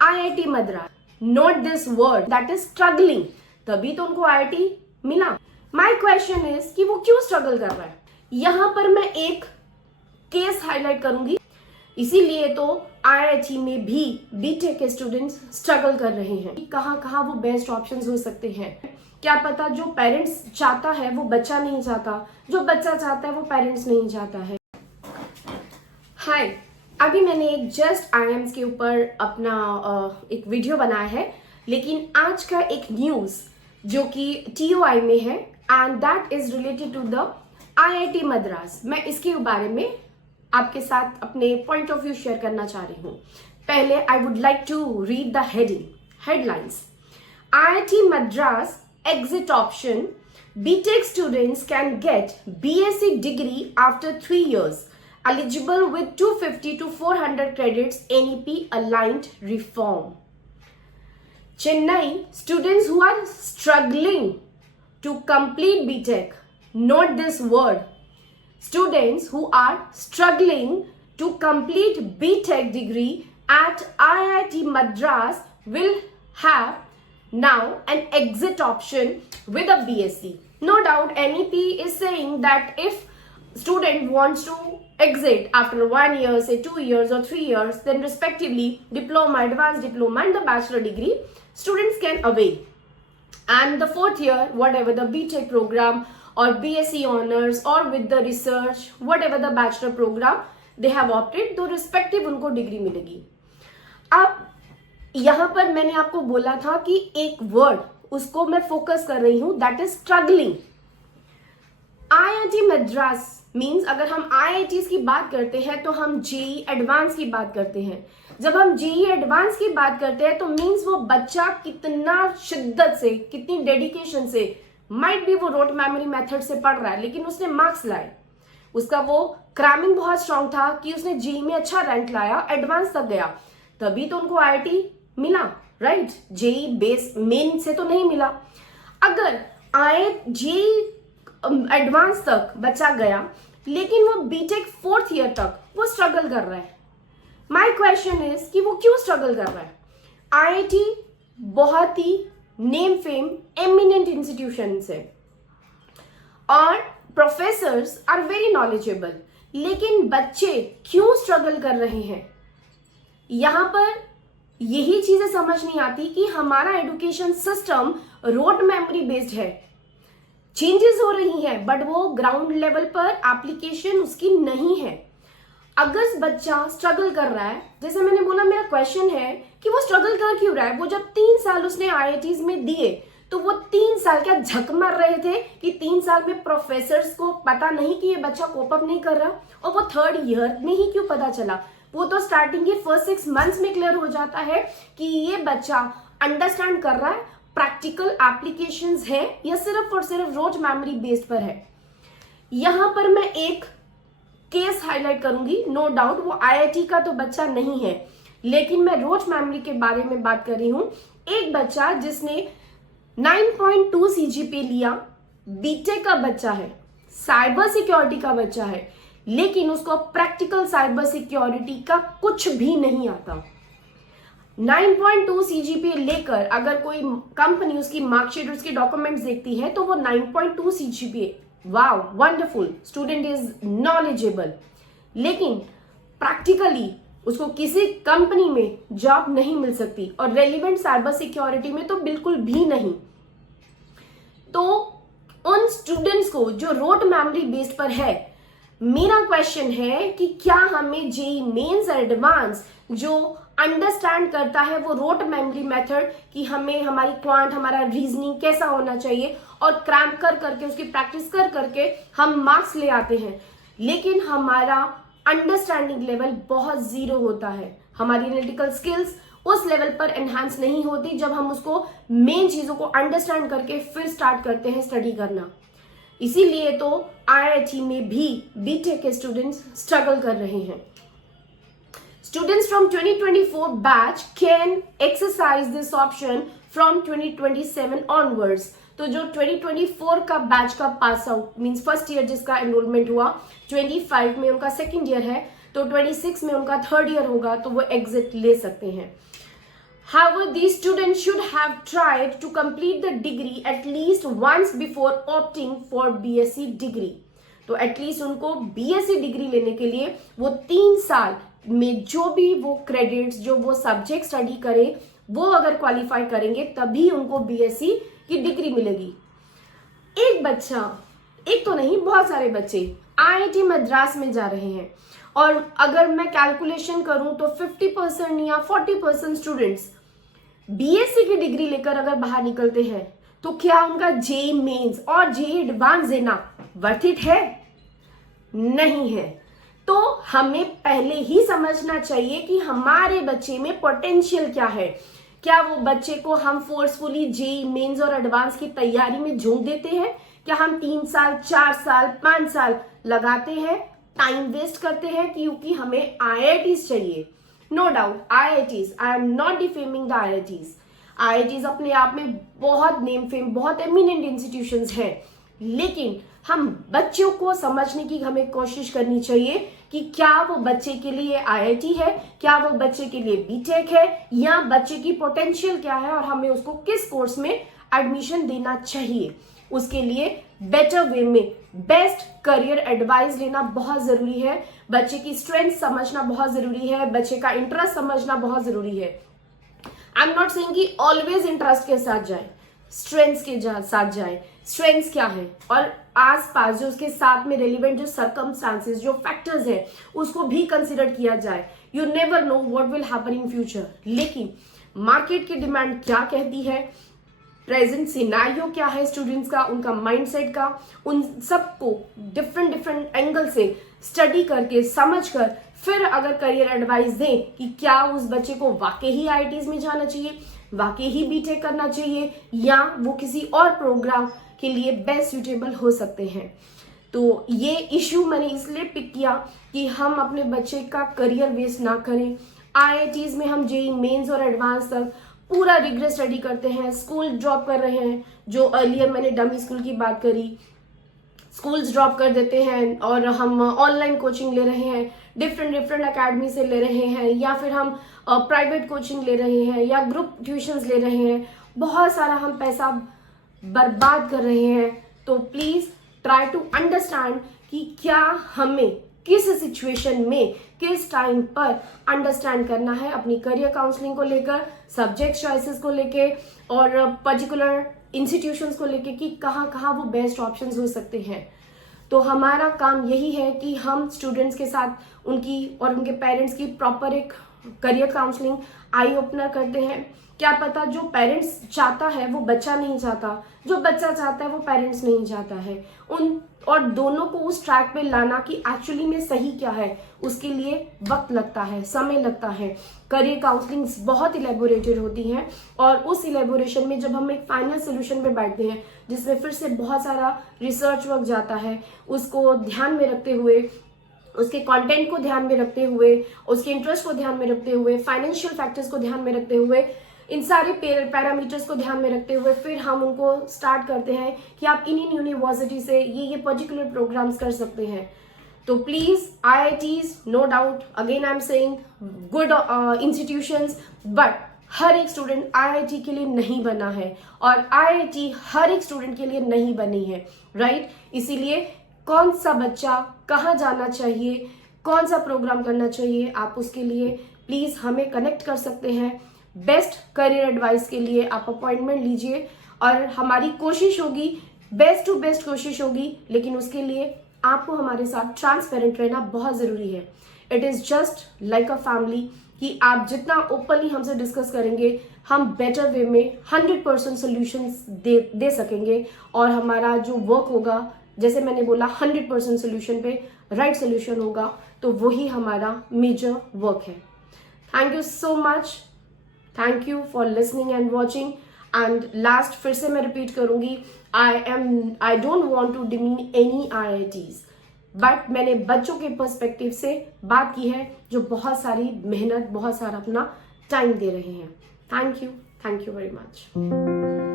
IIT Madras, note this word that is struggling, तभी तो उनको IIT मिला। माई क्वेश्चन इज कि वो क्यों स्ट्रगल कर रहा है। यहां पर मैं एक केस हाईलाइट करूंगी, इसीलिए तो IIT में भी बीटेक के स्टूडेंट्स स्ट्रगल कर रहे हैं। कहाँ कहाँ वो बेस्ट ऑप्शंस हो सकते हैं, क्या पता जो पेरेंट्स चाहता है वो बच्चा नहीं चाहता, जो बच्चा चाहता है वो पेरेंट्स नहीं चाहता है। हाय, अभी मैंने एक जस्ट IIMs के ऊपर अपना एक वीडियो बनाया है, लेकिन आज का एक न्यूज़ जो कि TUI में है and that is related to the IIT Madras, मैं इसके बारे में आपके साथ अपने पॉइंट ऑफ व्यू शेयर करना चाह रही हूँ। पहले I would like to read the headlines. IIT Madras exit option, BTech students can get BSc degree after 3 years, eligible with 250 to 400 credits NEP aligned reform. Chennai, students who are struggling to complete BTech, note this word, students who are struggling to complete BTech degree at IIT Madras will have now an exit option with a BSc. No doubt NEP is saying that if student wants to exit after 1 year, say 2 years or 3 years, then respectively diploma, advanced diploma and the bachelor degree students can avail. And the 4th year, whatever the BTech program or BSc honors or with the research, whatever the bachelor program they have opted, तो respective उनको degree मिलेगी। अब यहां पर मैंने आपको बोला था कि एक वर्ड उसको मैं फोकस कर रही हूं, that is struggling. IIT Madras means अगर हम IITs की बात करते हैं तो हम JEE एडवांस की बात करते हैं। जब हम JEE एडवांस की बात करते हैं तो मींस वो बच्चा कितना शिद्दत से, कितनी डेडिकेशन से, माइट भी वो रोट मेमोरी मेथड से पढ़ रहा है लेकिन उसने मार्क्स लाए, उसका वो क्रैमिंग बहुत स्ट्रांग था कि उसने JEE में अच्छा रैंक लाया, एडवांस तक गया, तभी तो उनको IIT मिला, राइट? JEE बेस मेन से तो नहीं मिला। अगर JEE एडवांस तक बच्चा गया लेकिन वो बीटेक 4th ईयर तक वो स्ट्रगल कर रहा है, माय क्वेश्चन इज कि वो क्यों स्ट्रगल कर रहा है। IIT बहुत ही नेम फेम एमिनेंट इंस्टीट्यूशन है और प्रोफेसर्स आर वेरी नॉलेजेबल, लेकिन बच्चे क्यों स्ट्रगल कर रहे हैं, यहां पर यही चीजें समझ नहीं आती कि हमारा education system rote memory based है। चेंजेस हो रही है बट वो ग्राउंड लेवल पर एप्लीकेशन उसकी नहीं है। अगर बच्चा स्ट्रगल कर रहा है, जैसे मैंने बोला, मेरा क्वेश्चन है कि वो स्ट्रगल कर क्यों रहा है। वो जब 3 साल उसने IITs में दिए तो वो 3 साल क्या झक मार रहे थे कि 3 साल में प्रोफेसर्स को पता नहीं कि ये बच्चा कोप अप नहीं कर रहा, और वो 3rd ईयर में ही क्यों पता चला। वो तो स्टार्टिंग के फर्स्ट 6 मंथ्स में क्लियर हो जाता है कि ये बच्चा अंडरस्टैंड कर रहा है, प्रैक्टिकल एप्लीकेशंस है या सिर्फ और सिर्फ रोज मेमोरी बेस्ड पर है। यहां पर मैं एक केस हाईलाइट करूंगी, नो डाउट वो IIT का तो बच्चा नहीं है, लेकिन मैं रोज मेमोरी के बारे में बात कर रही हूं। एक बच्चा जिसने 9.2 CGPA लिया, बीटेक का बच्चा है, साइबर सिक्योरिटी का बच्चा है, लेकिन उसको प्रैक्टिकल साइबर सिक्योरिटी का कुछ भी नहीं आता। 9.2 CGPA लेकर अगर कोई कंपनी उसकी मार्कशीट, उसके डॉक्यूमेंट्स देखती है तो वो 9.2 CGPA, wow wonderful, student is knowledgeable, लेकिन प्रैक्टिकली उसको किसी कंपनी में जॉब नहीं मिल सकती और रेलिवेंट साइबर सिक्योरिटी में तो बिल्कुल भी नहीं। तो उन स्टूडेंट्स को जो रोट मेमोरी बेस्ड पर है, मेरा क्वेश्चन है कि क्या हमें JEE मेंस और एडवांस जो अंडरस्टैंड करता है वो रोट मेमोरी मेथड कि हमें हमारी क्वांट, हमारा रीजनिंग कैसा होना चाहिए और क्रैम कर करके उसकी प्रैक्टिस कर करके हम मार्क्स ले आते हैं, लेकिन हमारा अंडरस्टैंडिंग लेवल बहुत जीरो होता है, हमारी एनालिटिकल स्किल्स उस लेवल पर एनहांस नहीं होती जब हम उसको मेन चीजों को अंडरस्टैंड करके फिर स्टार्ट करते हैं स्टडी करना। इसीलिए तो IIT में भी बीटेक के स्टूडेंट्स स्ट्रगल कर रहे हैं। Students from 2024 batch can exercise this option from 2027 onwards. तो जो 2024 का बैच का pass out means first year जिसका एनरोलमेंट हुआ, 25 में उनका सेकेंड ईयर है, तो 26 में उनका थर्ड ईयर होगा, तो वो एग्जिट ले सकते हैं। However, these students should have tried to complete the degree at least once before opting for BSc degree. तो एटलीस्ट उनको BSc डिग्री लेने के लिए वो 3 साल में जो भी वो क्रेडिट्स, जो वो सब्जेक्ट स्टडी करे, वो अगर क्वालिफाई करेंगे तभी उनको BSc की डिग्री मिलेगी। एक बच्चा, एक तो नहीं, बहुत सारे बच्चे IIT मद्रास में जा रहे हैं और अगर मैं कैलकुलेशन करूं तो 50% या 40% स्टूडेंट्स BSc की डिग्री लेकर अगर बाहर निकलते हैं तो क्या उनका JEE मेंस और JEE एडवांस देना वर्थ इट है? नहीं है। तो हमें पहले ही समझना चाहिए कि हमारे बच्चे में पोटेंशियल क्या है। क्या वो बच्चे को हम फोर्सफुली JEE मेंस और एडवांस की तैयारी में झोंक देते हैं? क्या हम 3 साल, 4 साल, 5 साल लगाते हैं, टाइम वेस्ट करते हैं क्योंकि हमें IITs चाहिए? No doubt IITs, I am not defaming the IITs अपने आप में बहुत नेम फेम, बहुत एमिनेंट इंस्टीट्यूशंस हैं, लेकिन हम बच्चों को समझने की हमें कोशिश करनी चाहिए कि क्या वो बच्चे के लिए IIT है, क्या वो बच्चे के लिए BTech है, या बच्चे की पोटेंशियल क्या है और हमें उसको किस कोर्स में एडमिशन देना चाहिए। उसके लिए बेटर वे में बेस्ट करियर एडवाइस लेना बहुत जरूरी है। बच्चे की स्ट्रेंथ समझना बहुत जरूरी है, बच्चे का इंटरेस्ट समझना बहुत जरूरी है। आई एम नॉट सेइंग कि ऑलवेज इंटरेस्ट के साथ जाए, स्ट्रेंथ्स के साथ जाए। स्ट्रेंथ्स क्या है और आसपास जो उसके साथ में रेलिवेंट जो सर्कमस्टांसेस, जो फैक्टर्स हैं, उसको भी कंसिडर किया जाए। You never know what will happen in future. लेकिन मार्केट की डिमांड क्या कहती है, प्रेजेंट सिनेरियो क्या है स्टूडेंट्स का, उनका माइंडसेट का, उन सबको डिफरेंट एंगल से स्टडी करके समझकर फिर अगर करियर एडवाइस दें कि क्या उस बच्चे को वाकई ही IITs में जाना चाहिए, वाकई ही BTech करना चाहिए, या वो किसी और प्रोग्राम के लिए बेस्ट सूटेबल हो सकते हैं। तो ये इश्यू मैंने इसलिए पिक किया कि हम अपने बच्चे का करियर वेस्ट ना करें। IITs में हम JEE मेंस और एडवांस तक पूरा रिग्रेस स्टडी करते हैं, स्कूल ड्रॉप कर रहे हैं। जो अर्लियर मैंने डमी स्कूल की बात करी, स्कूल्स ड्रॉप कर देते हैं और हम ऑनलाइन कोचिंग ले रहे हैं, डिफरेंट अकेडमी से ले रहे हैं, या फिर हम प्राइवेट कोचिंग ले रहे हैं, या ग्रुप ट्यूशंस ले रहे हैं। बहुत सारा हम पैसा बर्बाद कर रहे हैं। तो प्लीज ट्राई टू अंडरस्टैंड कि क्या हमें किस सिचुएशन में, किस टाइम पर अंडरस्टैंड करना है अपनी करियर काउंसलिंग को लेकर, सब्जेक्ट चॉइसेस को लेके और पर्टिकुलर इंस्टीट्यूशंस को लेके कि कहाँ वो बेस्ट ऑप्शंस हो सकते हैं। तो हमारा काम यही है कि हम स्टूडेंट्स के साथ उनकी और उनके पेरेंट्स की प्रॉपर एक करियर काउंसलिंग आई ओपनर करते हैं। क्या पता जो पेरेंट्स चाहता है वो बच्चा नहीं चाहता, जो बच्चा चाहता है वो पेरेंट्स नहीं चाहता है, उन और दोनों को उस ट्रैक पे लाना कि एक्चुअली में सही क्या है, उसके लिए वक्त लगता है, समय लगता है। करियर काउंसलिंग बहुत इलेबोरेटेड होती हैं और उस इलेबोरेशन में जब हम एक फाइनल सोल्यूशन पे बैठते हैं जिसमें फिर से बहुत सारा रिसर्च वर्क जाता है, उसको ध्यान में रखते हुए, उसके कंटेंट को ध्यान में रखते हुए, उसके इंटरेस्ट को ध्यान में रखते हुए, फाइनेंशियल फैक्टर्स को ध्यान में रखते हुए, इन सारे पैरामीटर्स को ध्यान में रखते हुए फिर हम उनको स्टार्ट करते हैं कि आप इन यूनिवर्सिटी से ये पर्टिकुलर प्रोग्राम्स कर सकते हैं। तो please IITs, no doubt, again I am saying good institutions, but हर एक स्टूडेंट IIT के लिए नहीं बना है और IIT हर एक स्टूडेंट के लिए नहीं बनी है, राइट? इसीलिए कौन सा बच्चा कहाँ जाना चाहिए, कौन सा प्रोग्राम करना चाहिए, आप उसके लिए प्लीज हमें कनेक्ट कर सकते हैं। बेस्ट करियर एडवाइस के लिए आप अपॉइंटमेंट लीजिए और हमारी कोशिश होगी, बेस्ट टू बेस्ट कोशिश होगी, लेकिन उसके लिए आपको हमारे साथ ट्रांसपेरेंट रहना बहुत जरूरी है। It is just like a family कि आप जितना ओपनली हमसे डिस्कस करेंगे हम बेटर वे में 100% सोल्यूशंस दे सकेंगे और हमारा जो वर्क होगा, जैसे मैंने बोला 100% सोल्यूशन पे राइट सोल्यूशन होगा, तो वही हमारा मेजर वर्क है। Thank you so much, thank you for listening and watching. And last फिर से मैं रिपीट करूंगी, I don't want to demean any IITs, but मैंने बच्चों के पर्सपेक्टिव से बात की है जो बहुत सारी मेहनत, बहुत सारा अपना टाइम दे रहे हैं। Thank you very much.